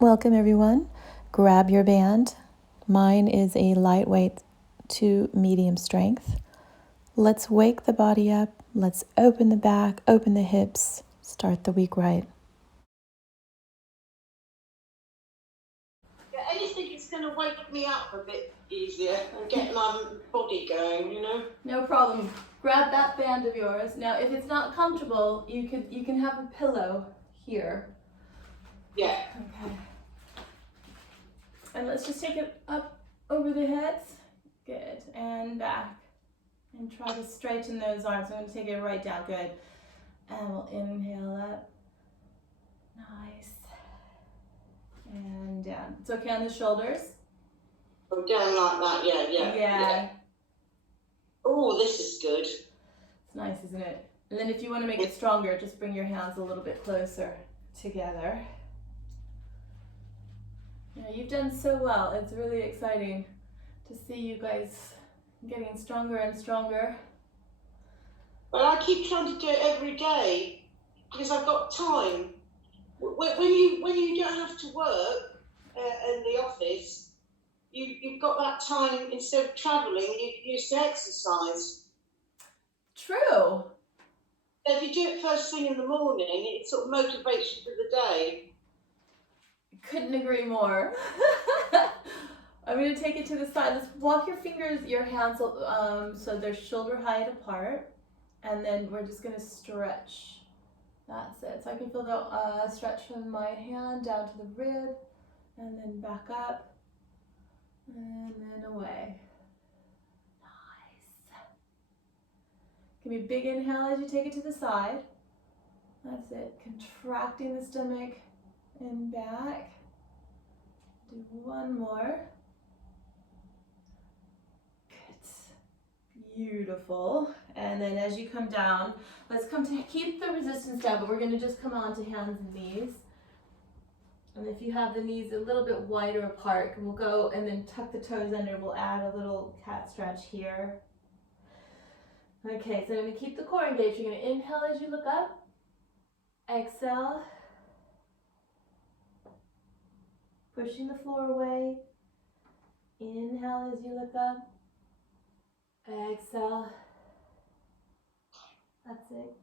Welcome everyone. Grab your band. Mine is a lightweight to medium strength. Let's wake the body up. Let's open the back, open the hips, start the week right. Yeah, anything that's going to wake me up a bit easier and get my body going, you know? No problem. Grab that band of yours. Now, if it's not comfortable, you can have a pillow here. Yeah. Okay. And let's just take it up over the heads. Good. And back. And try to straighten those arms. I'm going to take it right down. Good. And we'll inhale up. Nice. And down. It's okay on the shoulders. I'm down like that, yeah. Oh, this is good. It's nice, isn't it? And then if you want to make it stronger, just bring your hands a little bit closer together. Yeah, you've done so well. It's really exciting to see you guys getting stronger and stronger. Well, I keep trying to do it every day because I've got time. When you don't have to work in the office, you've got that time. Instead of travelling, you use to exercise. True. If you do it first thing in the morning, it sort of motivates you for the day. Couldn't agree more. I'm going to take it to the side. Let's walk your fingers, your hands, so they're shoulder height apart. And then we're just going to stretch. That's it. So I can feel the stretch from my hand down to the rib. And then back up. And then away. Nice. Give me a big inhale as you take it to the side. That's it. Contracting the stomach and back. Do one more. Good. Beautiful. And then as you come down, let's come to keep the resistance down, but we're going to just come on to hands and knees. And if you have the knees a little bit wider apart, we'll go and then tuck the toes under. We'll add a little cat stretch here. Okay, so I'm going to keep the core engaged. You're going to inhale as you look up. Exhale. Pushing the floor away. Inhale as you look up. Exhale. That's it.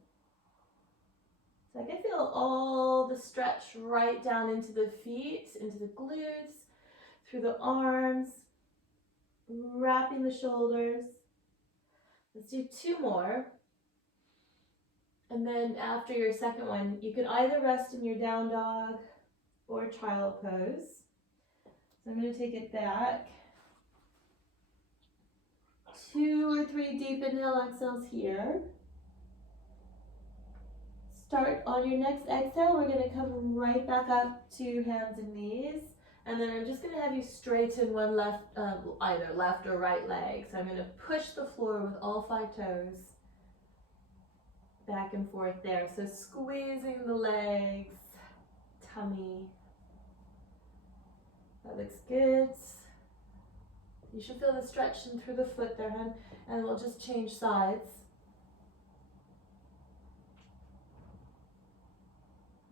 So I can feel all the stretch right down into the feet, into the glutes, through the arms, wrapping the shoulders. Let's do two more. And then after your second one, you can either rest in your down dog or child pose. So I'm going to take it back. 2 or 3 deep inhale exhales here. Start on your next exhale. We're going to come right back up to hands and knees. And then I'm just going to have you straighten one left, either left or right leg. So I'm going to push the floor with all 5 toes. Back and forth there. So squeezing the legs, tummy. That looks good. You should feel the stretch in through the foot there, hun. And we'll just change sides.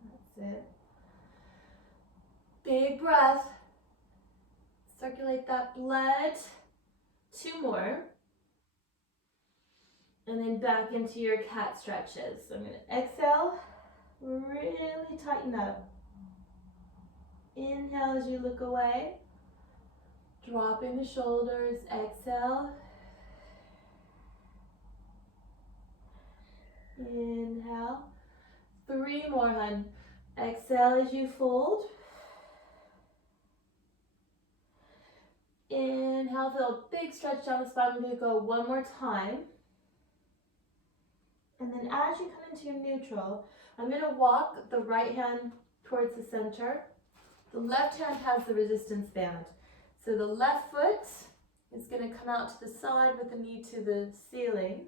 That's it. Big breath. Circulate that blood. 2 more. And then back into your cat stretches. So I'm going to exhale. Really tighten up. Inhale as you look away. Dropping the shoulders. Exhale. Inhale. 3 more, hun. Exhale as you fold. Inhale, feel a big stretch down the spine. We're going to go one more time. And then as you come into your neutral, I'm going to walk the right hand towards the center. The left hand has the resistance band. So the left foot is going to come out to the side with the knee to the ceiling.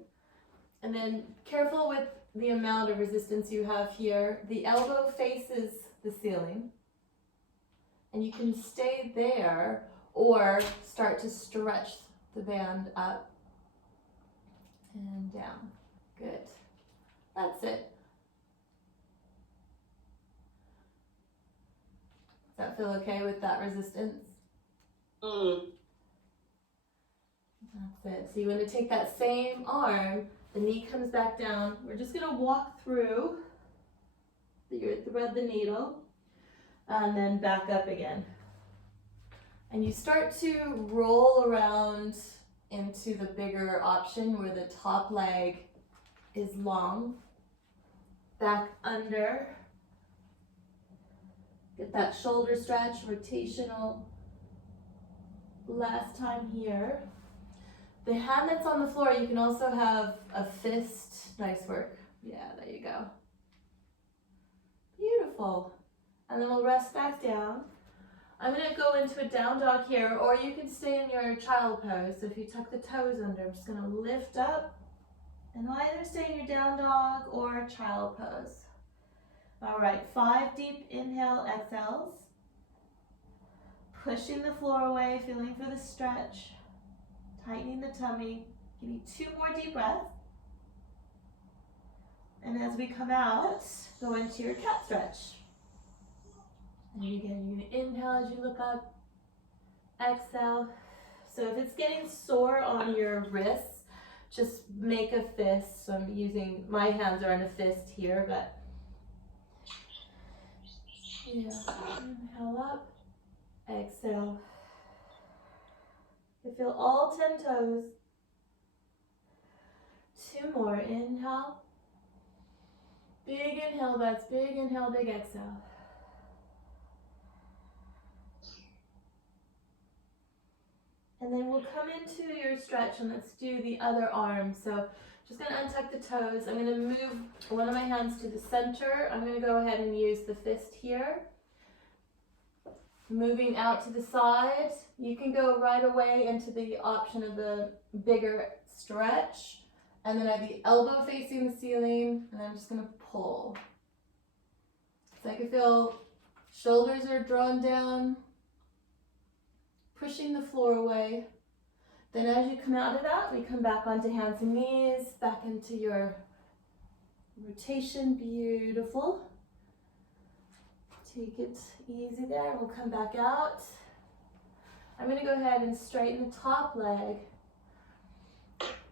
And then careful with the amount of resistance you have here. The elbow faces the ceiling. And you can stay there or start to stretch the band up and down. Good. That's it. Does that feel okay with that resistance? Mm. That's it. So you want to take that same arm, the knee comes back down. We're just going to walk through, thread the needle, and then back up again. And you start to roll around into the bigger option where the top leg is long. Back under. Get that shoulder stretch, rotational. Last time here. The hand that's on the floor, you can also have a fist. Nice work. Yeah, there you go. Beautiful. And then we'll rest back down. I'm going to go into a down dog here, or you can stay in your child pose. So if you tuck the toes under, I'm just going to lift up and either stay in your down dog or child pose. All right, 5 deep inhale, exhales. Pushing the floor away, feeling for the stretch. Tightening the tummy. Give me 2 more deep breaths. And as we come out, go into your cat stretch. And again, you're going to inhale as you look up. Exhale. So if it's getting sore on your wrists, just make a fist. So I'm using, my hands are in a fist here, but yeah. Inhale up. Exhale. You feel all 10 toes. 2 more. Inhale. Big inhale, that's big inhale, big exhale. And then we'll come into your stretch and let's do the other arm. So just gonna untuck the toes. I'm gonna move one of my hands to the center. I'm gonna go ahead and use the fist here. Moving out to the side, you can go right away into the option of the bigger stretch. And then I have the elbow facing the ceiling, and I'm just gonna pull. So I can feel shoulders are drawn down, pushing the floor away. Then as you come out of that, we come back onto hands and knees, back into your rotation, beautiful. Take it easy there, we'll come back out. I'm gonna go ahead and straighten the top leg.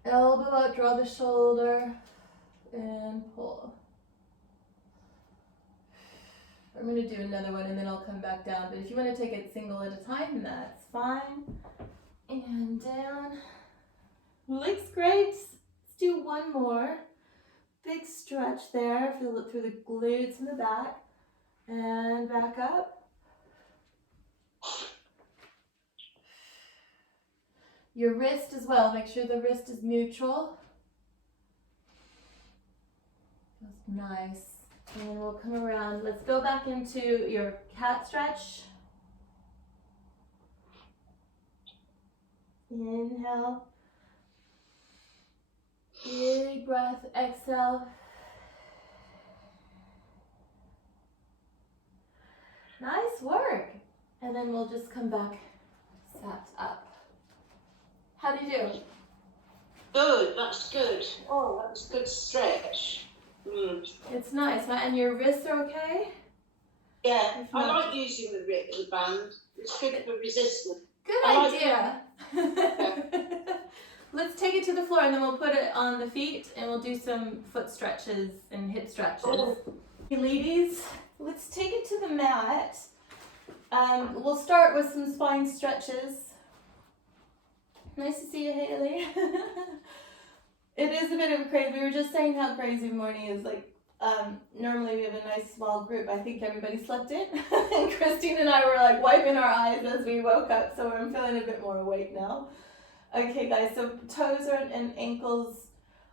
Elbow out, draw the shoulder, and pull. I'm gonna do another one and then I'll come back down, but if you wanna take it single at a time, that's fine. And down. Looks great. Let's do one more. Big stretch there, feel it through the glutes in the back. And back up. Your wrist as well, make sure the wrist is neutral. Feels nice. And we'll come around. Let's go back into your cat stretch. Inhale. Big breath, exhale. Nice work. And then we'll just come back, sat up. How do you do? Good, that's good. Oh, that was a good stretch. Mm. It's nice, huh? And your wrists are okay? Yeah, If I not- like using the band. It's good for resistance. Good I like idea. Let's take it to the floor and then we'll put it on the feet and we'll do some foot stretches and hip stretches. Oh. Hey, ladies, let's take it to the mat. We'll start with some spine stretches. Nice to see you, Haley. It is a bit of a crazy. We were just saying how crazy morning is. Like, normally we have a nice small group. I think everybody slept in. And Christine and I were like wiping our eyes as we woke up. So I'm feeling a bit more awake now. Okay, guys. So toes and ankles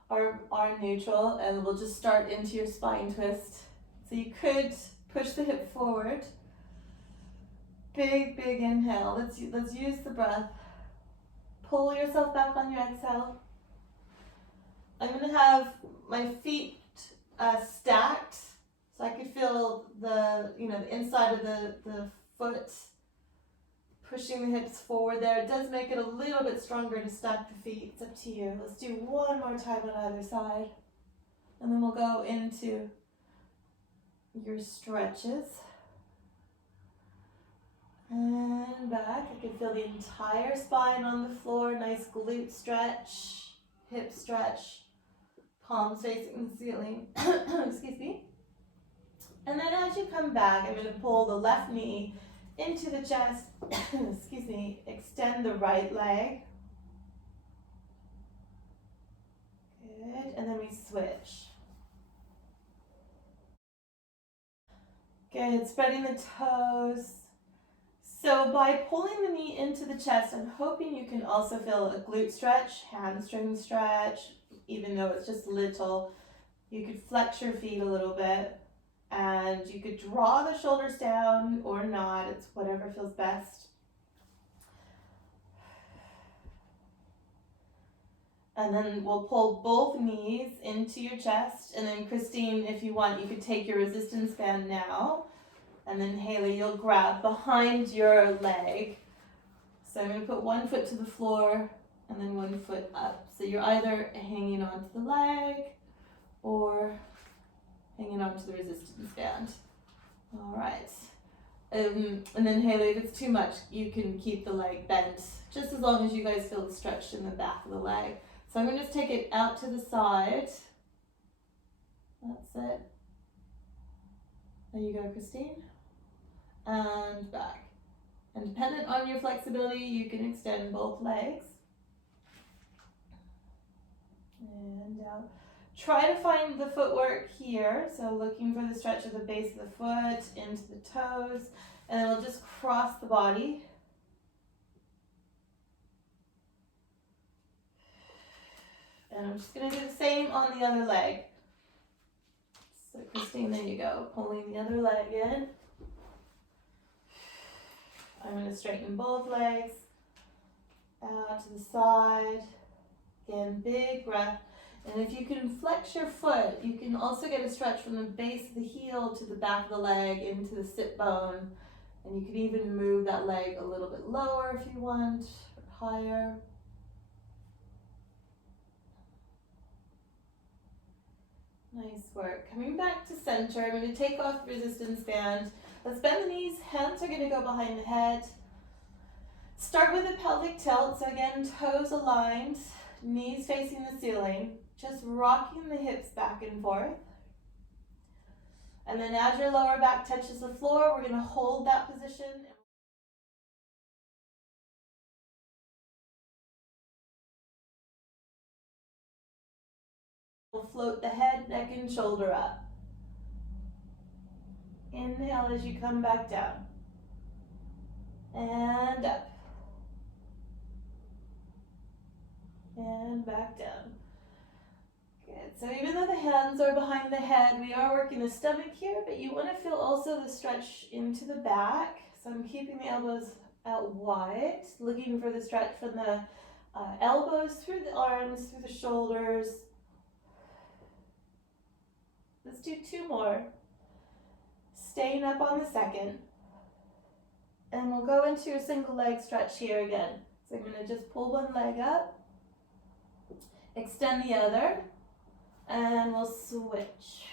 are neutral, and we'll just start into your spine twist. So you could push the hip forward. Big inhale. Let's use the breath. Pull yourself back on your exhale. I'm gonna have my feet stacked, so I could feel the inside of the foot pushing the hips forward there. It does make it a little bit stronger to stack the feet. It's up to you. Let's do one more time on either side, and then we'll go into your stretches. back. I can feel the entire spine on the floor. Nice glute stretch, hip stretch, palms facing the ceiling. Excuse me. And then as you come back, I'm going to pull the left knee into the chest. Excuse me. Extend the right leg. Good. And then we switch. Good. Spreading the toes. So by pulling the knee into the chest, I'm hoping you can also feel a glute stretch, hamstring stretch, even though it's just little. You could flex your feet a little bit, and you could draw the shoulders down or not. It's whatever feels best. And then we'll pull both knees into your chest. And then Christine, if you want, you could take your resistance band now. And then Haley, you'll grab behind your leg. So I'm going to put one foot to the floor and then one foot up. So you're either hanging onto the leg or hanging onto the resistance band. All right. And then Haley, if it's too much, you can keep the leg bent, just as long as you guys feel the stretch in the back of the leg. So I'm going to just take it out to the side. That's it. There you go, Christine. And back. And dependent on your flexibility, you can extend both legs. And down. Try to find the footwork here. So looking for the stretch of the base of the foot into the toes. And then we'll just cross the body. And I'm just going to do the same on the other leg. So Christine, there you go. Pulling the other leg in. I'm going to straighten both legs. Out to the side. Again, big breath. And if you can flex your foot, you can also get a stretch from the base of the heel to the back of the leg into the sit bone. And you can even move that leg a little bit lower if you want, or higher. Nice work. Coming back to center, I'm going to take off the resistance band. Let's bend the knees. Hands are going to go behind the head. Start with a pelvic tilt. So again, toes aligned, knees facing the ceiling. Just rocking the hips back and forth. And then as your lower back touches the floor, we're going to hold that position. We'll float the head, neck, and shoulder up. Inhale as you come back down. And up. And back down. Good. So even though the hands are behind the head, we are working the stomach here, but you want to feel also the stretch into the back. So I'm keeping the elbows out wide, looking for the stretch from the elbows through the arms, through the shoulders. Let's do two more. Staying up on the second. And we'll go into a single leg stretch here again. So I'm going to just pull one leg up. Extend the other. And we'll switch.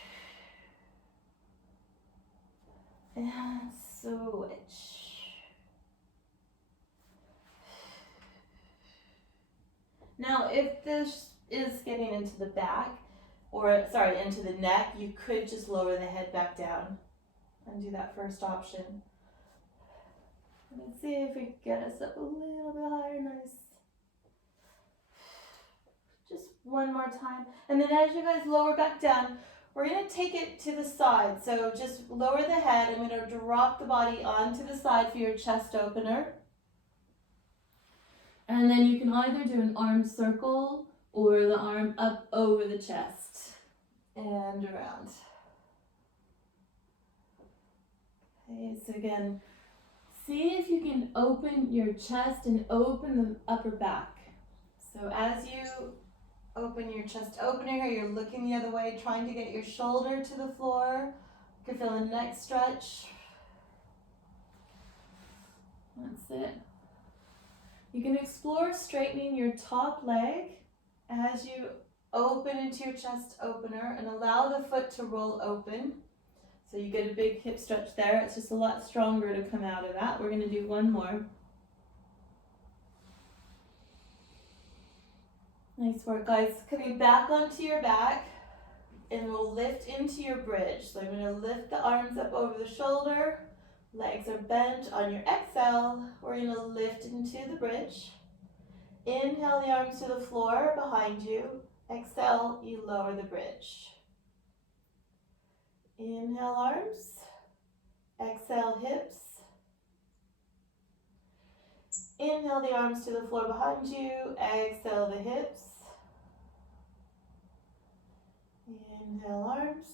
And switch. Now, if this is getting into the back, or sorry, into the neck, you could just lower the head back down and do that first option. Let's see if we can get us up a little bit higher. Nice. Just one more time. And then as you guys lower back down, we're going to take it to the side. So just lower the head. I'm going to drop the body onto the side for your chest opener. And then you can either do an arm circle or the arm up over the chest and around. Okay, so again, see if you can open your chest and open the upper back. So as you open your chest opener, you're looking the other way, trying to get your shoulder to the floor. You can feel the neck stretch. That's it. You can explore straightening your top leg as you open into your chest opener and allow the foot to roll open. So you get a big hip stretch there. It's just a lot stronger to come out of that. We're going to do one more. Nice work, guys. Coming back onto your back, and we'll lift into your bridge. So I'm going to lift the arms up over the shoulder. Legs are bent. On your exhale, we're going to lift into the bridge. Inhale the arms to the floor behind you. Exhale, you lower the bridge. Inhale arms. Exhale hips. Inhale the arms to the floor behind you. Exhale the hips. Inhale arms.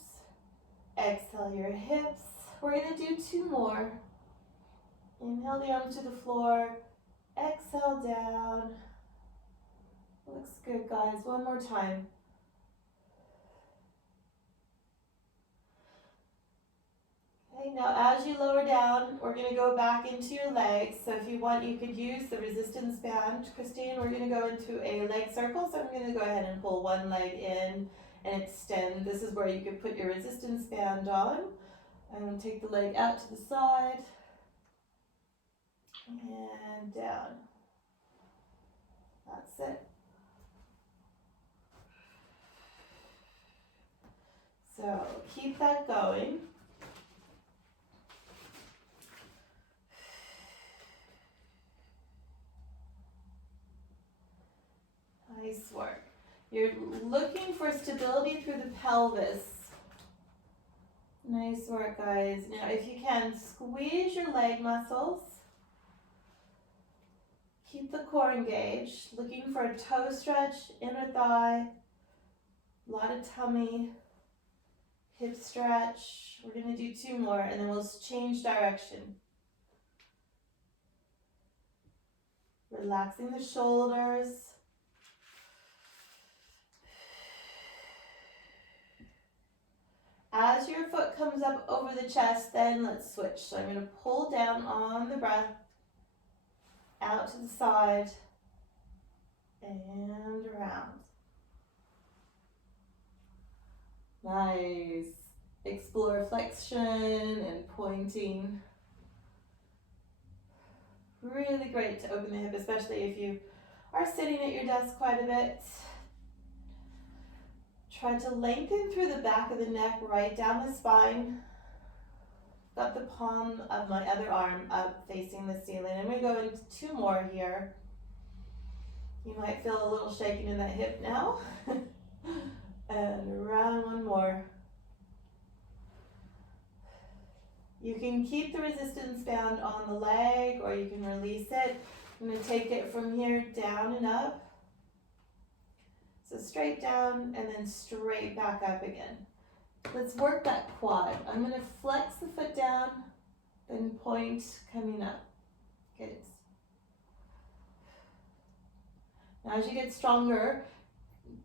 Exhale your hips. We're going to do 2 more. Inhale the arms to the floor. Exhale down. Looks good, guys. 1 more time. Okay, now as you lower down, we're going to go back into your legs. So if you want, you could use the resistance band. Christine, we're going to go into a leg circle. So I'm going to go ahead and pull one leg in and extend. This is where you could put your resistance band on. And take the leg out to the side. And down. That's it. So keep that going. Nice work. You're looking for stability through the pelvis. Nice work, guys. Now, if you can, squeeze your leg muscles. Keep the core engaged. Looking for a toe stretch, inner thigh, a lot of tummy, hip stretch. We're going to do 2 more, and then we'll change direction. Relaxing the shoulders. As your foot comes up over the chest, then let's switch. So I'm going to pull down on the breath, out to the side, and around. Nice. Explore flexion and pointing. Really great to open the hip, especially if you are sitting at your desk quite a bit. Try to lengthen through the back of the neck, right down the spine. Got the palm of my other arm up facing the ceiling. I'm going to go into 2 more here. You might feel a little shaking in that hip now. And around 1 more. You can keep the resistance band on the leg or you can release it. I'm going to take it from here down and up. So straight down and then straight back up again. Let's work that quad. I'm going to flex the foot down, then point coming up. Good. Now as you get stronger,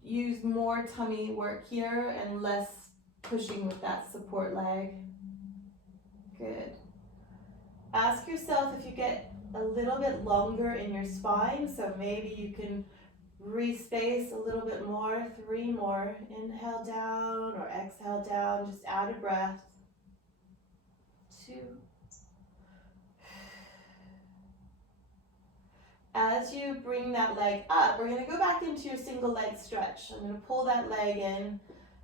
use more tummy work here and less pushing with that support leg. Good. Ask yourself if you get a little bit longer in your spine, so maybe you can respace a little bit more. 3 more. Inhale down or exhale down. Just add a breath. 2. As you bring that leg up, we're going to go back into your single leg stretch. I'm going to pull that leg in.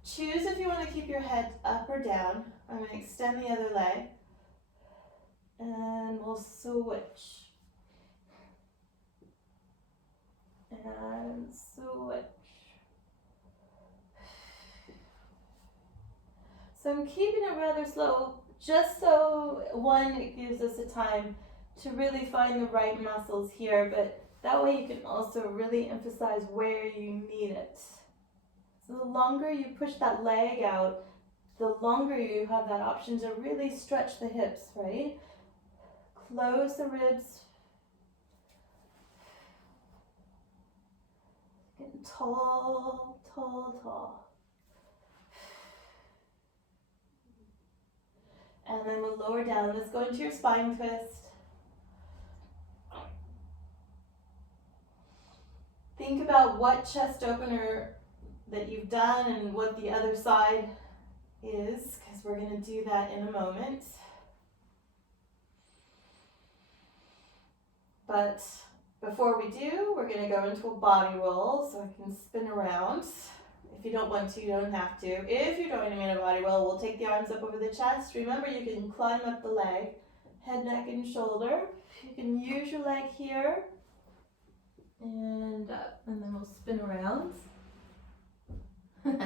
Choose if you want to keep your head up or down. I'm going to extend the other leg. And we'll switch. And switch. So I'm keeping it rather slow, just so it gives us a time to really find the right muscles here, but that way you can also really emphasize where you need it. So the longer you push that leg out, the longer you have that option to really stretch the hips, right? Close the ribs. Getting tall, tall, tall. And then we'll lower down. Let's go into your spine twist. Think about what chest opener that you've done and what the other side is, because we're going to do that in a moment. But Before we do, we're gonna go into a body roll so I can spin around. If you don't want to, you don't have to. If you're joining me in a body roll, we'll take the arms up over the chest. Remember, you can climb up the leg, head, neck, and shoulder. You can use your leg here and up, and then we'll spin around. And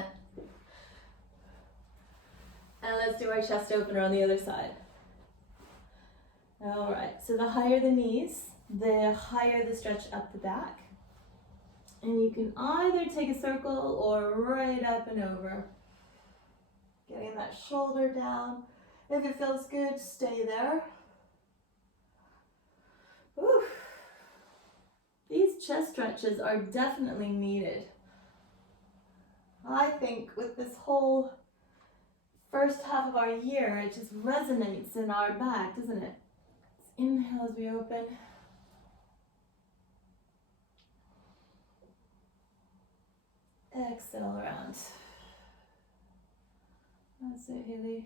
let's do our chest opener on the other side. All right, so the higher the knees, the higher the stretch up the back. And you can either take a circle or right up and over. Getting that shoulder down. If it feels good, stay there. Whew. These chest stretches are definitely needed. I think with this whole first half of our year, it just resonates in our back, doesn't it? Let's inhale as we open. Exhale around. That's it, Haley.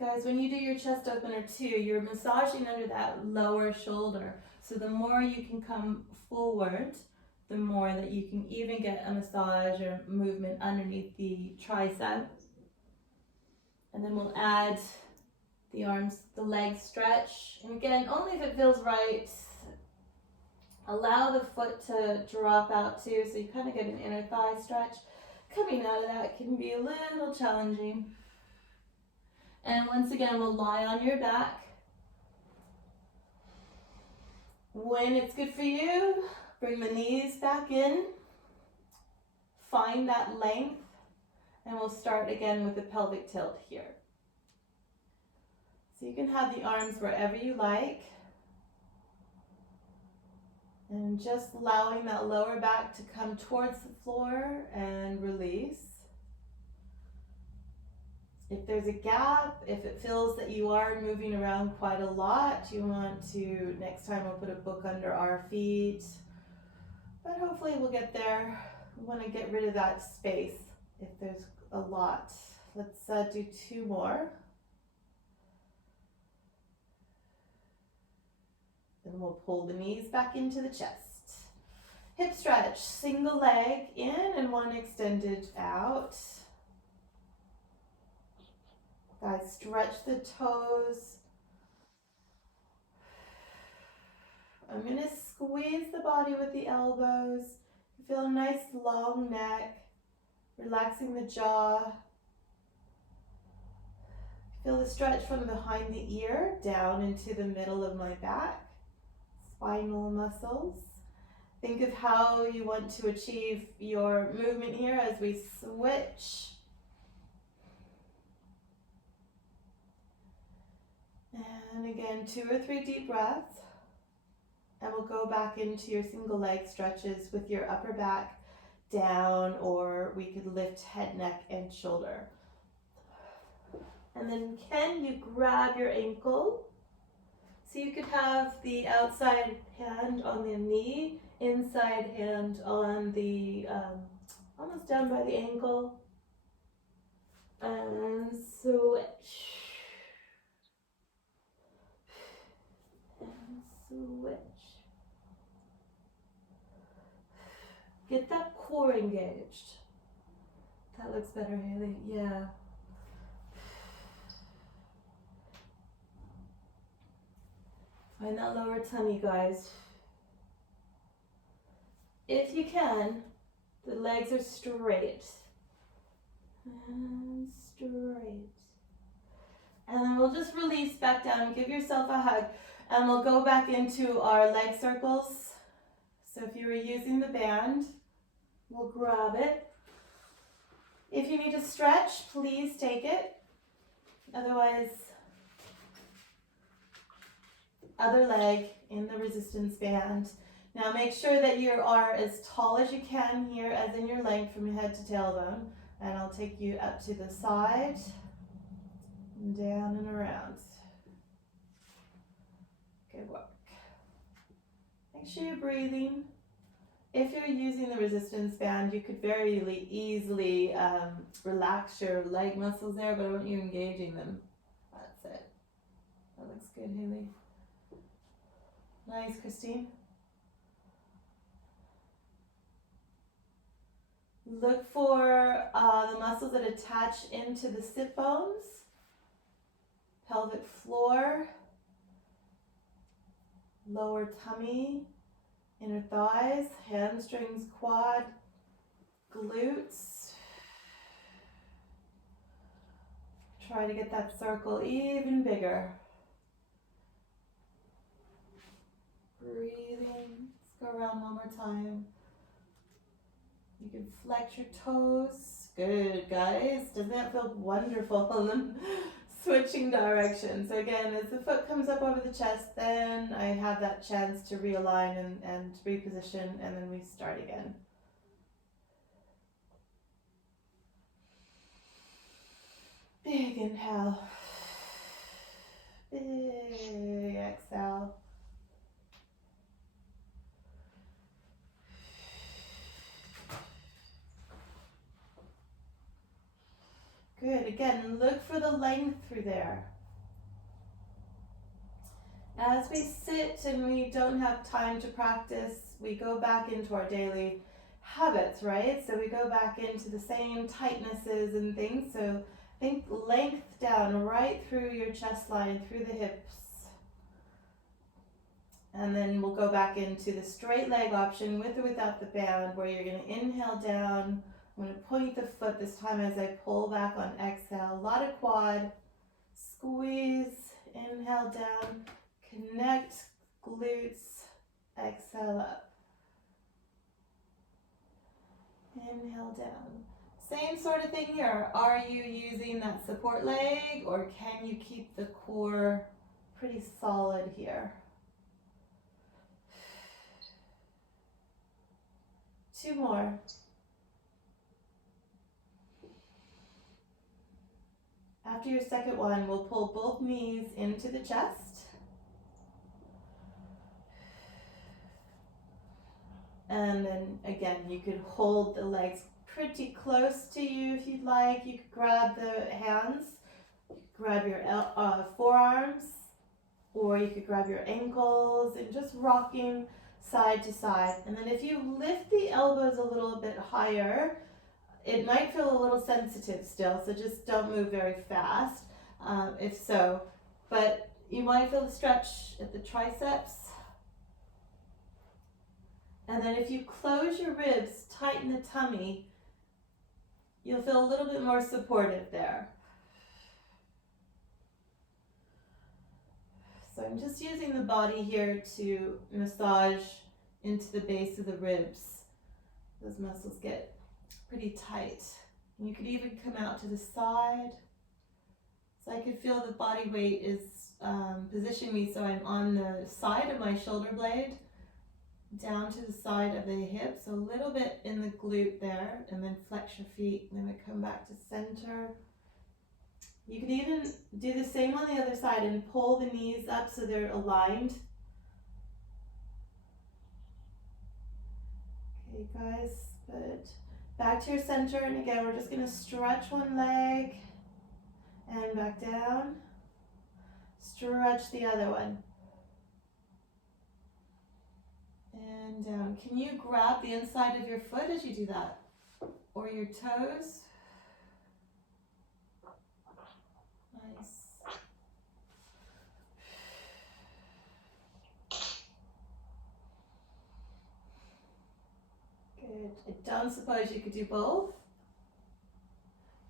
Guys, when you do your chest opener too, you're massaging under that lower shoulder. So the more you can come forward, the more that you can even get a massage or movement underneath the tricep. And then we'll add the arms, the legs stretch. And again, only if it feels right. Allow the foot to drop out too, so you kind of get an inner thigh stretch. Coming out of that can be a little challenging. And once again, we'll lie on your back. When it's good for you, bring the knees back in. Find that length, and we'll start again with the pelvic tilt here. So you can have the arms wherever you like. And just allowing that lower back to come towards the floor and release. If there's a gap, if it feels that you are moving around quite a lot, you want to, next time we'll put a book under our feet. But hopefully we'll get there. We want to get rid of that space if there's a lot. Let's do 2 more. Then we'll pull the knees back into the chest. Hip stretch, single leg in and one extended out. Guys, stretch the toes. I'm gonna squeeze the body with the elbows. Feel a nice long neck, relaxing the jaw. Feel the stretch from behind the ear down into the middle of my back. Spinal muscles. Think of how you want to achieve your movement here as we switch. And again, 2 or 3 deep breaths. And we'll go back into your single leg stretches with your upper back down, or we could lift head, neck, and shoulder. And then can you grab your ankle? So you could have the outside hand on the knee, inside hand on the, almost down by the ankle. And switch. And switch. Get that core engaged. That looks better, Haley. Yeah. Find that lower tummy, guys. If you can, the legs are straight. And straight. And then we'll just release back down. Give yourself a hug. And we'll go back into our leg circles. So if you were using the band, we'll grab it. If you need to stretch, please take it. Otherwise, other leg in the resistance band. Now make sure that you are as tall as you can here, as in your length from head to tailbone. And I'll take you up to the side, and down and around. Good work. Make sure you're breathing. If you're using the resistance band, you could very easily relax your leg muscles there, but I want you engaging them. That's it. That looks good, Haley. Nice, Christine. Look for the muscles that attach into the sit bones, pelvic floor, lower tummy, inner thighs, hamstrings, quad, glutes. Try to get that circle even bigger. Breathing. Let's go around one more time. You can flex your toes. Good, guys. Doesn't that feel wonderful? And then switching direction. So again, as the foot comes up over the chest, then I have that chance to realign and reposition, and then we start again. Big inhale. Big exhale. Good. Again, look for the length through there. As we sit and we don't have time to practice, we go back into our daily habits, right? So we go back into the same tightnesses and things. So think length down right through your chest line, through the hips. And then we'll go back into the straight leg option with or without the band, where you're going to inhale down. I'm going to point the foot this time as I pull back on exhale. A lot of quad. Squeeze. Inhale down. Connect glutes. Exhale up. Inhale down. Same sort of thing here. Are you using that support leg, or can you keep the core pretty solid here? 2 more. After your second one, we'll pull both knees into the chest. And then again, you could hold the legs pretty close to you if you'd like. You could grab the hands, grab your forearms, or you could grab your ankles and just rocking side to side. And then if you lift the elbows a little bit higher, it might feel a little sensitive still, so just don't move very fast, if so. But you might feel the stretch at the triceps. And then if you close your ribs, tighten the tummy, you'll feel a little bit more supportive there. So I'm just using the body here to massage into the base of the ribs. Those muscles get pretty tight. And you could even come out to the side. So I could feel the body weight is positioning me so I'm on the side of my shoulder blade, down to the side of the hip, so a little bit in the glute there, and then flex your feet, and then we come back to center. You can even do the same on the other side and pull the knees up so they're aligned. Okay, guys, good. Back to your center, and again, we're just going to stretch one leg and back down. Stretch the other one. And down. Can you grab the inside of your foot as you do that? Or your toes? Nice. Good. I don't suppose you could do both.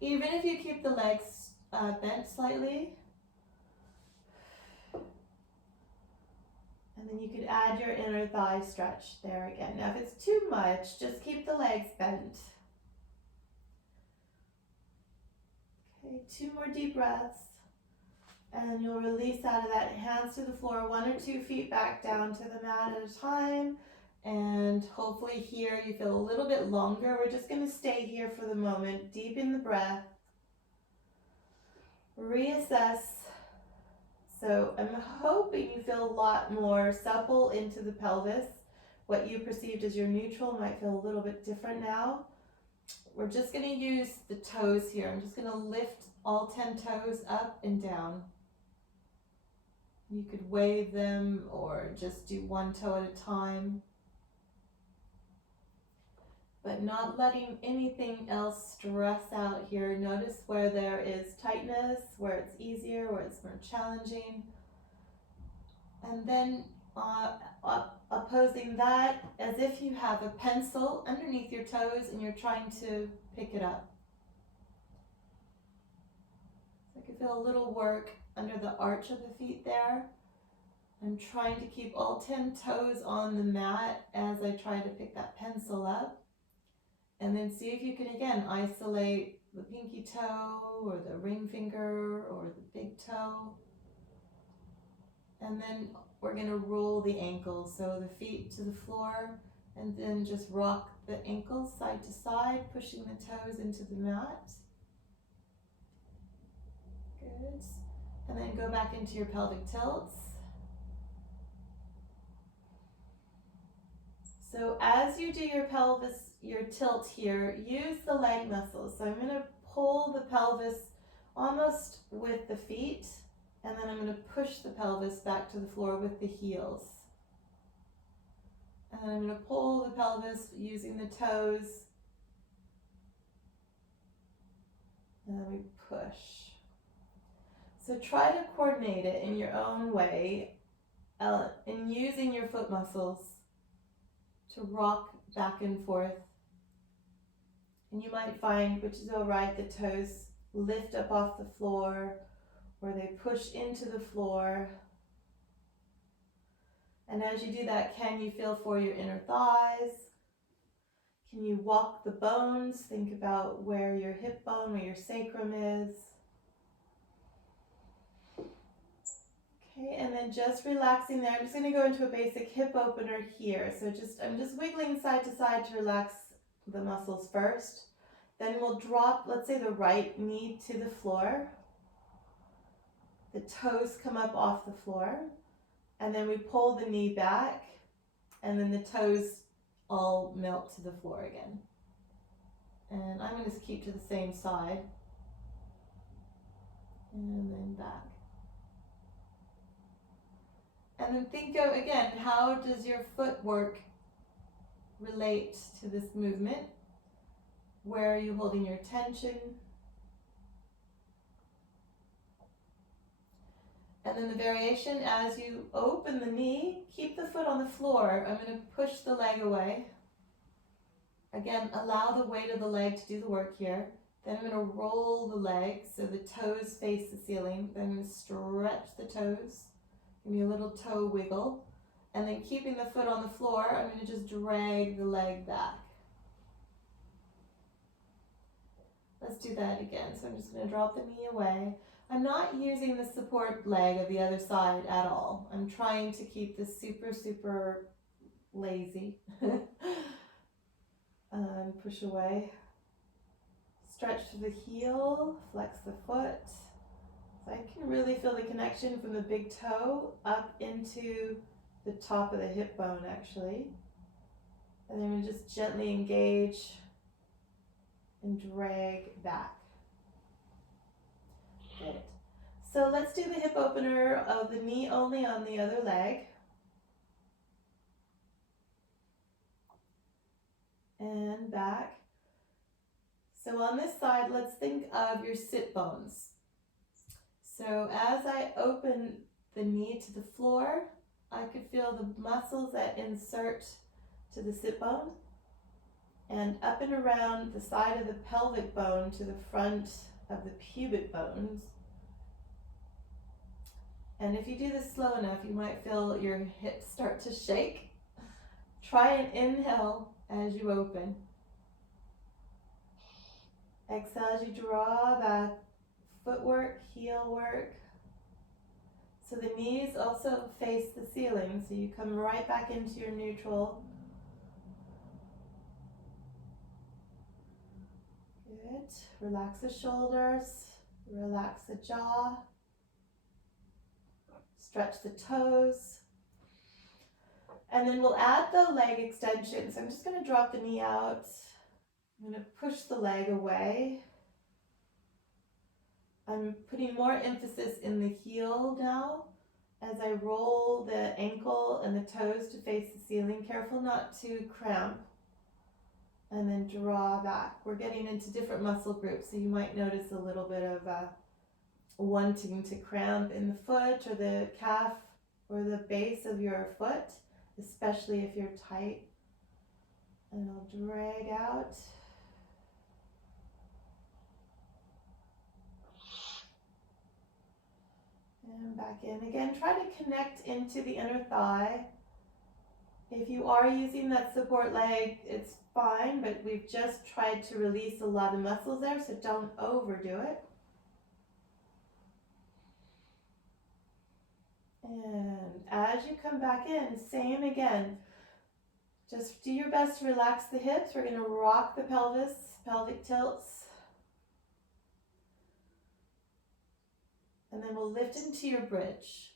Even if you keep the legs bent slightly. And then you could add your inner thigh stretch there again. Now if it's too much, just keep the legs bent. Okay, 2 more deep breaths. And you'll release out of that, hands to the floor, 1 or 2 feet back down to the mat at a time. And hopefully here you feel a little bit longer. We're just going to stay here for the moment. Deepen the breath. Reassess. So I'm hoping you feel a lot more supple into the pelvis. What you perceived as your neutral might feel a little bit different now. We're just going to use the toes here. I'm just going to lift all 10 toes up and down. You could wave them or just do one toe at a time. But not letting anything else stress out here. Notice where there is tightness, where it's easier, where it's more challenging. And then opposing that as if you have a pencil underneath your toes and you're trying to pick it up. So I can feel a little work under the arch of the feet there. I'm trying to keep all 10 toes on the mat as I try to pick that pencil up. And then see if you can again isolate the pinky toe or the ring finger or the big toe. And then we're going to roll the ankles, so the feet to the floor, and then just rock the ankles side to side, pushing the toes into the mat. Good. And then go back into your pelvic tilts. So as you do your tilt here, use the leg muscles. So I'm going to pull the pelvis almost with the feet, and then I'm going to push the pelvis back to the floor with the heels. And then I'm going to pull the pelvis using the toes. And then we push. So try to coordinate it in your own way, in using your foot muscles to rock back and forth. And you might find, which is all right, the toes lift up off the floor or they push into the floor. And as you do that, can you feel for your inner thighs? Can you walk the bones? Think about where your hip bone, where your sacrum is. Okay, and then just relaxing there. I'm just going to go into a basic hip opener here. So I'm just wiggling side to side to relax the muscles first. Then we'll drop, let's say, the right knee to the floor. The toes come up off the floor. And then we pull the knee back. And then the toes all melt to the floor again. And I'm going to keep to the same side. And then back. And then think of, again, how does your footwork relate to this movement? Where are you holding your tension? And then the variation, as you open the knee, keep the foot on the floor. I'm going to push the leg away. Again, allow the weight of the leg to do the work here. Then I'm going to roll the leg so the toes face the ceiling. Then I'm going to stretch the toes. Give me a little toe wiggle. And then keeping the foot on the floor, I'm going to just drag the leg back. Let's do that again. So I'm just going to drop the knee away. I'm not using the support leg of the other side at all. I'm trying to keep this super, super lazy. Push away. Stretch to the heel, flex the foot. So I can really feel the connection from the big toe up into the top of the hip bone, actually. And then we just gently engage and drag back. Good. So let's do the hip opener of the knee only on the other leg. And back. So on this side, let's think of your sit bones. So as I open the knee to the floor, I could feel the muscles that insert to the sit bone and up and around the side of the pelvic bone to the front of the pubic bones. And if you do this slow enough, you might feel your hips start to shake. Try and inhale as you open. Exhale as you draw back. Footwork, heel work. So the knees also face the ceiling, so you come right back into your neutral. Good. Relax the shoulders, relax the jaw, stretch the toes. And then we'll add the leg extension. So I'm just going to drop the knee out. I'm going to push the leg away. I'm putting more emphasis in the heel now, as I roll the ankle and the toes to face the ceiling. Careful not to cramp. And then draw back. We're getting into different muscle groups, so you might notice a little bit of wanting to cramp in the foot or the calf or the base of your foot, especially if you're tight. And I'll drag out. And back in again. Try to connect into the inner thigh. If you are using that support leg, it's fine, but we've just tried to release a lot of muscles there, so don't overdo it. And as you come back in, same again. Just do your best to relax the hips. We're going to rock the pelvis, pelvic tilts. And then we'll lift into your bridge.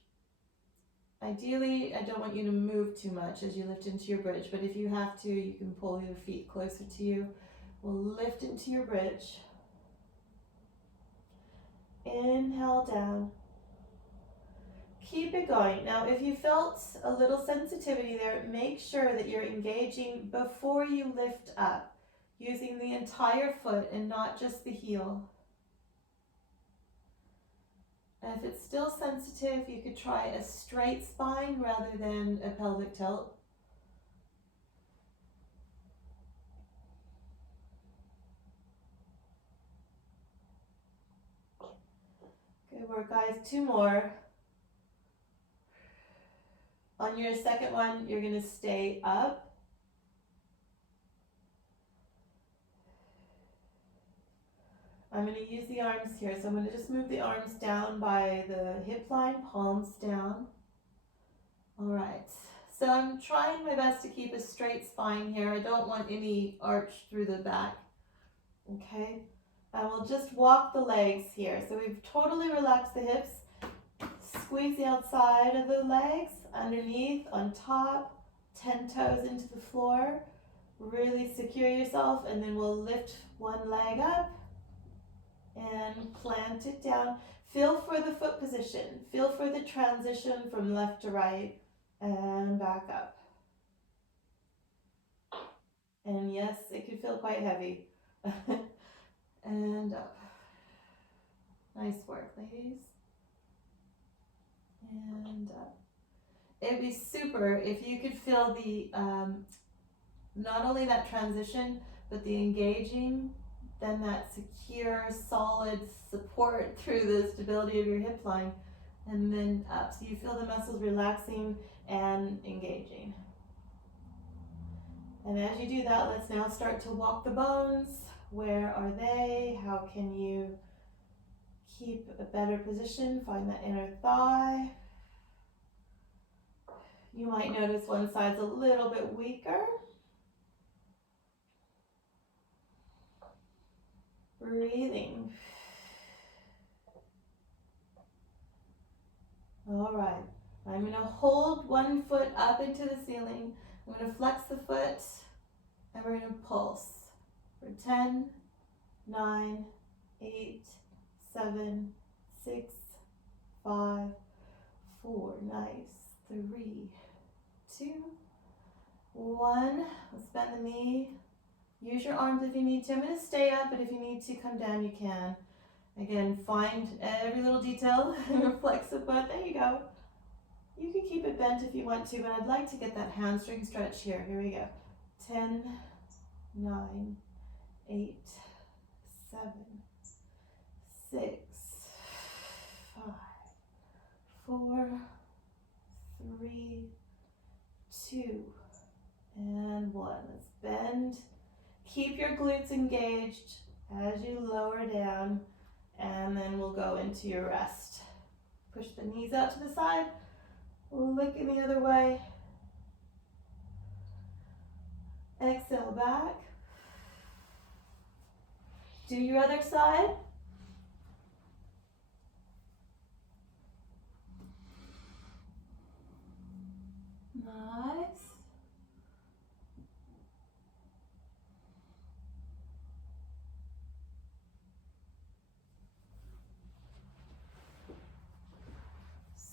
Ideally, I don't want you to move too much as you lift into your bridge, but if you have to, you can pull your feet closer to you. We'll lift into your bridge. Inhale down. Keep it going. Now, if you felt a little sensitivity there, make sure that you're engaging before you lift up, using the entire foot and not just the heel. And if it's still sensitive, you could try a straight spine rather than a pelvic tilt. Good work, guys. 2 more. On your second one, you're going to stay up. I'm going to use the arms here, so I'm going to just move the arms down by the hip line, palms down. All right, so I'm trying my best to keep a straight spine here. I don't want any arch through the back, okay? And we'll just walk the legs here. So we've totally relaxed the hips. Squeeze the outside of the legs, underneath, on top, 10 toes into the floor. Really secure yourself, and then we'll lift one leg up and plant it down. Feel for the foot position. Feel for the transition from left to right and back up. And yes, it could feel quite heavy. And up. Nice work, ladies. And up. It'd be super if you could feel the, not only that transition, but the engaging, then that secure, solid support through the stability of your hip line, and then up. So you feel the muscles relaxing and engaging. And as you do that, let's now start to walk the bones. Where are they? How can you keep a better position? Find that inner thigh. You might notice one side's a little bit weaker. Breathing. All right. I'm going to hold one foot up into the ceiling. I'm going to flex the foot, and we're going to pulse for 10, 9, 8, 7, 6, 5, 4. Nice. 3, 2, 1. Let's bend the knee. Use your arms if you need to. I'm going to stay up, but if you need to come down, you can. Again, find every little detail and flex the foot. There you go. You can keep it bent if you want to, but I'd like to get that hamstring stretch here. Here we go. 10, 9, 8, 7, 6, 5, 4, 3, 2, and 1. Let's bend. Keep your glutes engaged as you lower down, and then we'll go into your rest. Push the knees out to the side, looking the other way. Exhale back. Do your other side. Nice.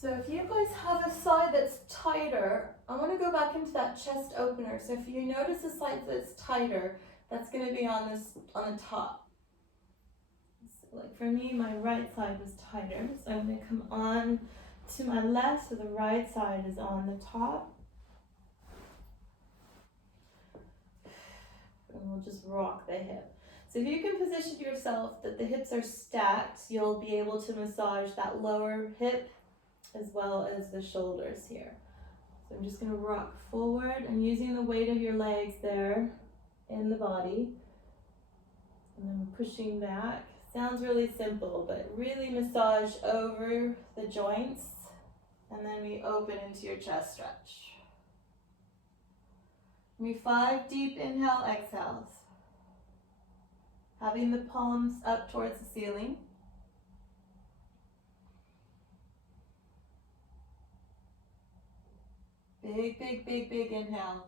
So if you guys have a side that's tighter, I want to go back into that chest opener. So if you notice a side that's tighter, that's going to be on the top. So like for me, my right side was tighter. So I'm going to come on to my left, so the right side is on the top. And we'll just rock the hip. So if you can position yourself that the hips are stacked, you'll be able to massage that lower hip as well as the shoulders here. So I'm just going to rock forward. I'm using the weight of your legs there in the body. And then we're pushing back. Sounds really simple, but really massage over the joints. And then we open into your chest stretch. We 5 deep inhale, exhales. Having the palms up towards the ceiling. Big, big, big, big inhale.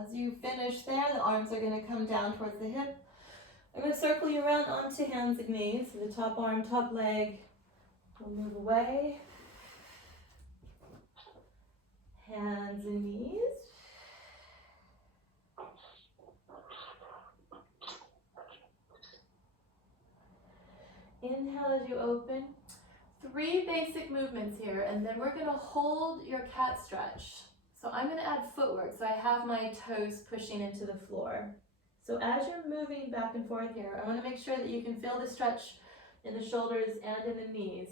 As you finish there, the arms are going to come down towards the hip. I'm going to circle you around onto hands and knees. So the top arm, top leg will move away. Hands and knees. Inhale as you open. 3 basic movements here, and then we're going to hold your cat stretch. So I'm going to add footwork, so I have my toes pushing into the floor. So as you're moving back and forth here, I want to make sure that you can feel the stretch in the shoulders and in the knees.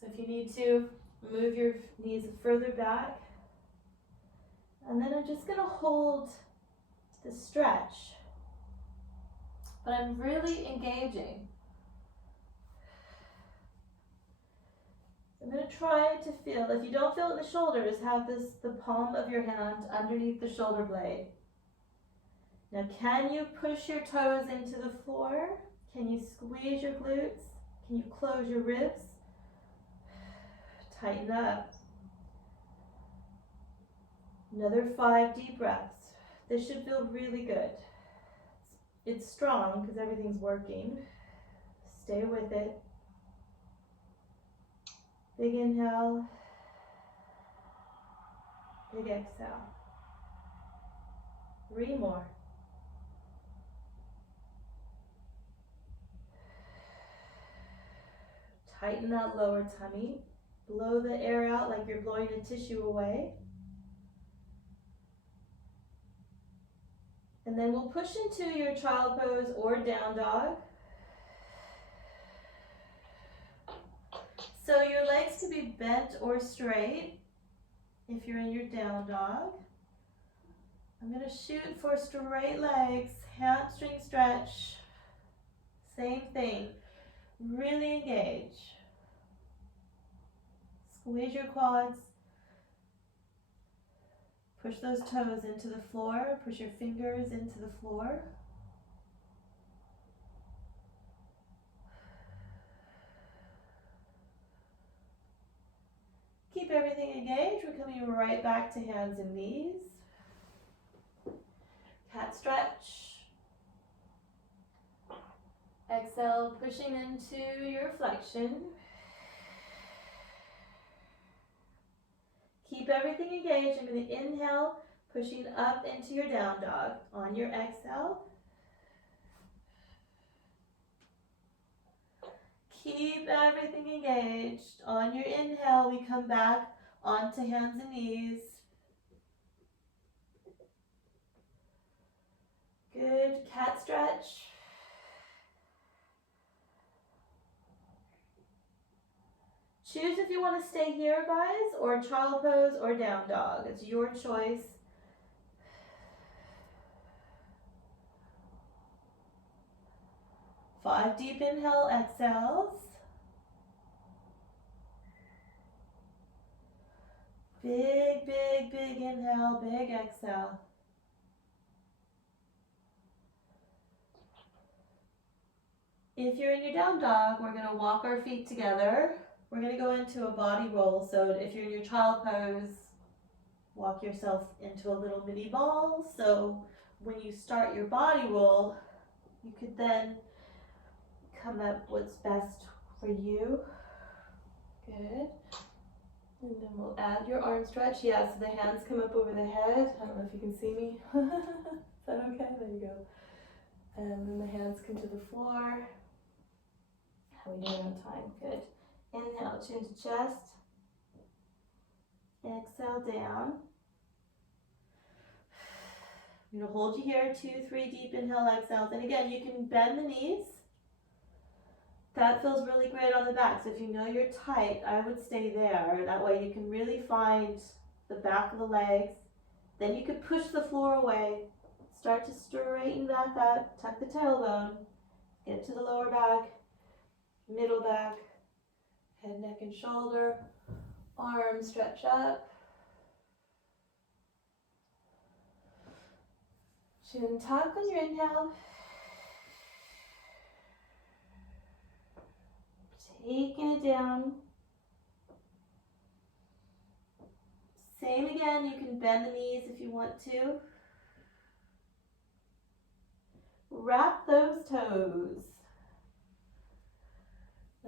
So if you need to, move your knees further back. And then I'm just going to hold the stretch, but I'm really engaging. I'm going to try to feel, if you don't feel it in the shoulders, have the palm of your hand underneath the shoulder blade. Now can you push your toes into the floor? Can you squeeze your glutes? Can you close your ribs? Tighten up. Another 5 deep breaths. This should feel really good. It's strong because everything's working. Stay with it. Big inhale, big exhale. 3 more. Tighten that lower tummy. Blow the air out like you're blowing a tissue away. And then we'll push into your child pose or down dog. So your legs to be bent or straight if you're in your down dog. I'm going to shoot for straight legs, hamstring stretch. Same thing. Really engage. Squeeze your quads. Push those toes into the floor. Push your fingers into the floor. Keep everything engaged. We're coming right back to hands and knees. Cat stretch. Exhale, pushing into your flexion. Keep everything engaged. I'm going to inhale, pushing up into your down dog. On your exhale, keep everything engaged. On your inhale, we come back onto hands and knees. Good. Cat stretch. Choose if you want to stay here, guys, or child pose or down dog. It's your choice. Five deep inhale, exhales. Big, big, big inhale, big exhale. If you're in your down dog, we're going to walk our feet together. We're going to go into a body roll. So if you're in your child pose, walk yourself into a little mini ball. So when you start your body roll, you could then come up what's best for you. Good. And then we'll add your arm stretch. Yeah, so the hands come up over the head. I don't know if you can see me. Is that okay? There you go. And then the hands come to the floor. How are we doing on time? Good. Inhale, chin to chest. Exhale down. I'm going to hold you here, 2, 3 deep inhale, exhales. And again, you can bend the knees. That feels really great on the back. So if you know you're tight, I would stay there. That way you can really find the back of the legs. Then you could push the floor away. Start to straighten back up. Tuck the tailbone. Get to the lower back, middle back, head, neck, and shoulder. Arms stretch up. Chin tuck on your inhale. Taking it down. Same again, you can bend the knees if you want to. Wrap those toes.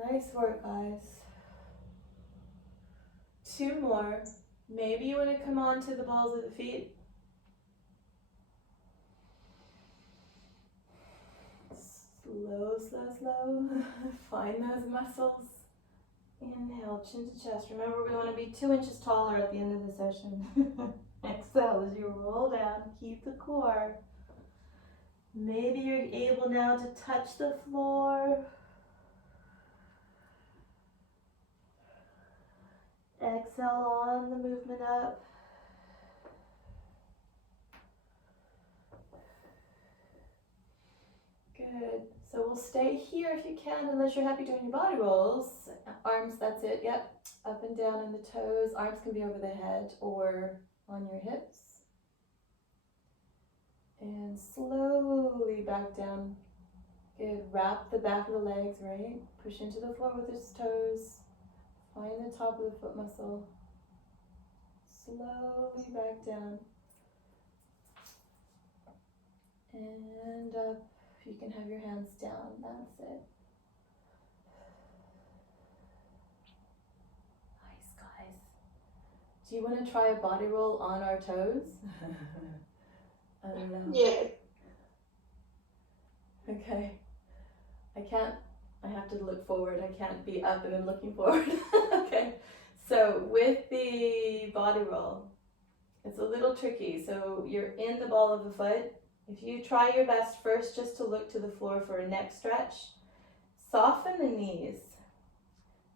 Nice work, guys. 2 more. Maybe you want to come on to the balls of the feet. Slow, slow, slow. Find those muscles. Inhale, chin to chest. Remember, we want to be 2 inches taller at the end of the session. Exhale as you roll down. Keep the core. Maybe you're able now to touch the floor. Exhale on the movement up. Good. So we'll stay here if you can, unless you're happy doing your body rolls. Arms, that's it. Yep. Up and down in the toes. Arms can be over the head or on your hips. And slowly back down. Good. Wrap the back of the legs, right? Push into the floor with his toes. Find the top of the foot muscle. Slowly back down. And up. You can have your hands down. That's it. Nice, guys. Do you want to try a body roll on our toes? I don't know. Yeah. Okay. I have to look forward. I can't be up and then looking forward. Okay. So with the body roll, it's a little tricky. So you're in the ball of the foot. If you try your best first just to look to the floor for a neck stretch, soften the knees,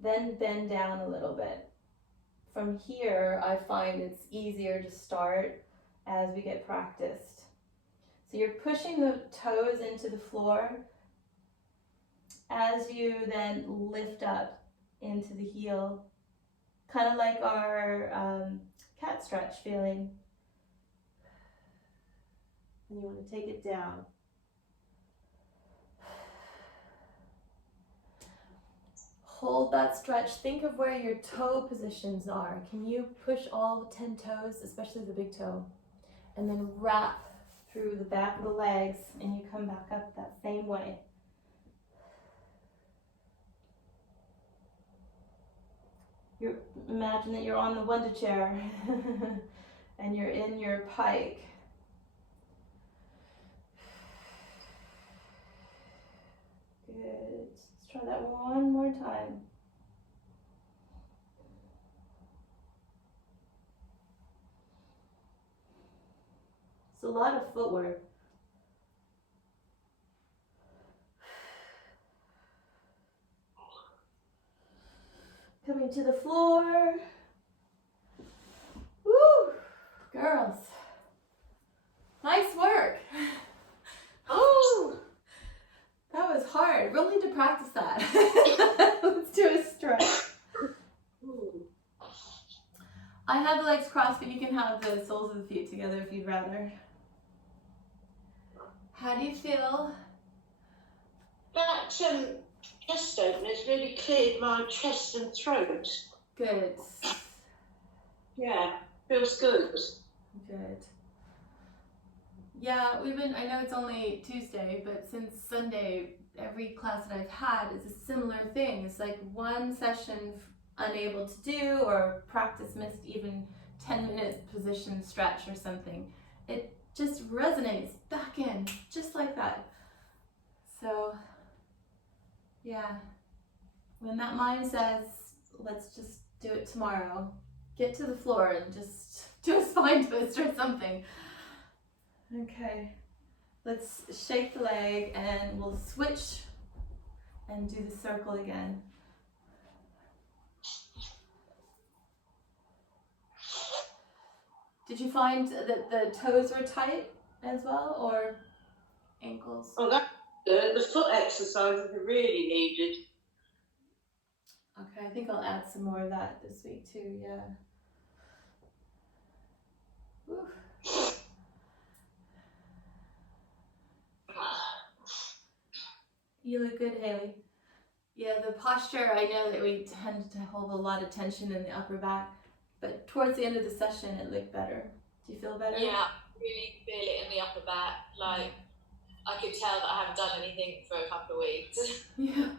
then bend down a little bit. From here, I find it's easier to start as we get practiced. So you're pushing the toes into the floor as you then lift up into the heel, kind of like our cat stretch feeling. And you want to take it down. Hold that stretch. Think of where your toe positions are. Can you push all 10 toes, especially the big toe, and then wrap through the back of the legs and you come back up that same way. Imagine that you're on the Wonder Chair and you're in your pike. Good. Let's try that one more time. It's a lot of footwork. Coming to the floor. Woo! Girls. Nice work. Oh! That was hard. We'll need to practice that. Let's do a stretch. I have the legs crossed, but you can have the soles of the feet together if you'd rather. How do you feel? That chest opener has really cleared my chest and throat. Good. Yeah, feels good. Good. Yeah, I know it's only Tuesday, but since Sunday, every class that I've had is a similar thing. It's like one session unable to do, or practice missed even 10-minute position stretch or something. It just resonates back in just like that. So yeah, when that mind says, let's just do it tomorrow, get to the floor and just do a spine twist or something. Okay, let's shake the leg and we'll switch and do the circle again. Did you find that the toes were tight as well, or ankles? Oh, that's good. The foot exercises are really needed. Okay, I think I'll add some more of that this week too, yeah. Whew. You look good, Haley. Yeah, the posture, I know that we tend to hold a lot of tension in the upper back, but towards the end of the session it looked better. Do you feel better? Yeah, really feel it in the upper back. Like, I could tell that I haven't done anything for a couple of weeks. Yeah.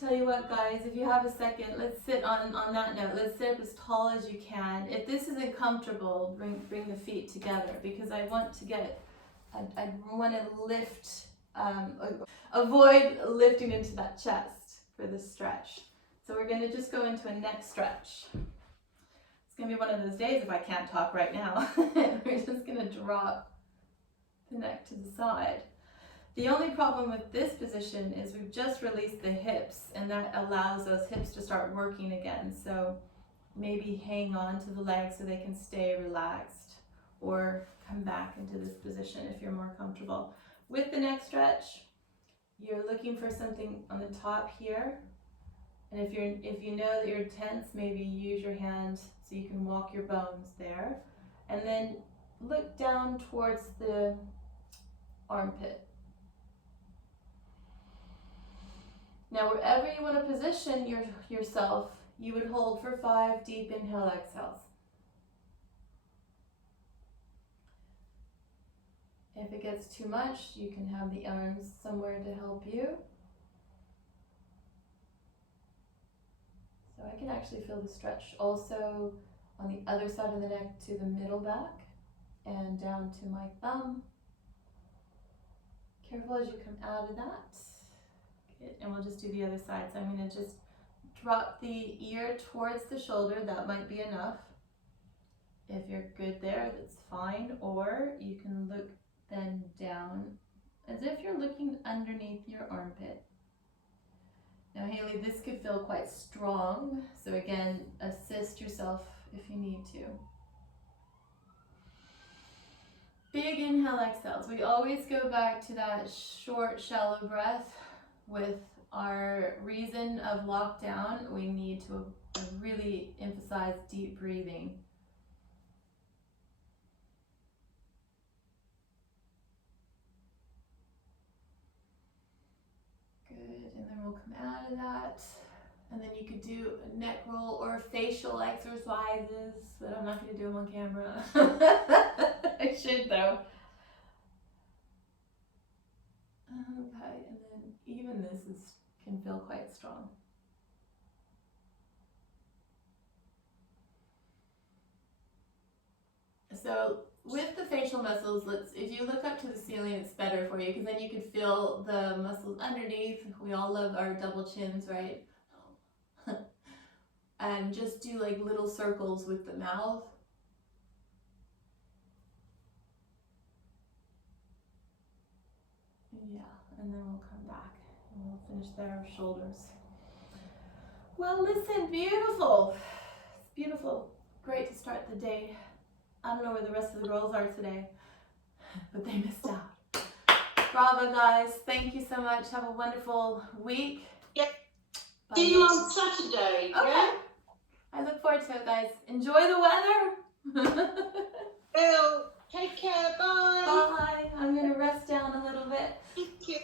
Tell you what, guys, if you have a second, let's sit on that note. Let's sit up as tall as you can. If this isn't comfortable, bring the feet together, because I want to get, I want to lift, avoid lifting into that chest for this stretch. So we're going to just go into a neck stretch. It's going to be one of those days if I can't talk right now. We're just going to drop the neck to the side. The only problem with this position is we've just released the hips, and that allows those hips to start working again. So maybe hang on to the legs so they can stay relaxed, or come back into this position if you're more comfortable. With the neck stretch, you're looking for something on the top here. And if you know that you're tense, maybe use your hand so you can walk your bones there. And then look down towards the armpit. Now, wherever you want to position yourself, you would hold for 5 deep inhale exhales. If it gets too much, you can have the arms somewhere to help you. So I can actually feel the stretch also on the other side of the neck to the middle back and down to my thumb. Careful as you come out of that. Good. And we'll just do the other side. So I'm going to just drop the ear towards the shoulder. That might be enough. If you're good there, that's fine. Or you can look then down as if you're looking underneath your armpit. Now, Haley, this could feel quite strong. So again, assist yourself if you need to. Big inhale, exhales. We always go back to that short, shallow breath. With our reason of lockdown, we need to really emphasize deep breathing. Good, and then we'll come out of that. And then you could do a neck roll or facial exercises, but I'm not going to do them on camera. I should though. Okay, and then even this can feel quite strong. So with the facial muscles, if you look up to the ceiling, it's better for you, because then you can feel the muscles underneath. We all love our double chins, right? And just do like little circles with the mouth. Yeah, and then we'll come back and we'll finish there, our shoulders. Well, listen, beautiful. It's beautiful. Great to start the day. I don't know where the rest of the girls are today, but they missed out. Bravo, guys. Thank you so much. Have a wonderful week. Yep. Bye. See you on Saturday. Okay. Yeah? I look forward to it, guys. Enjoy the weather. Well, take care. Bye. Bye. I'm going to rest down a little bit. Thank you.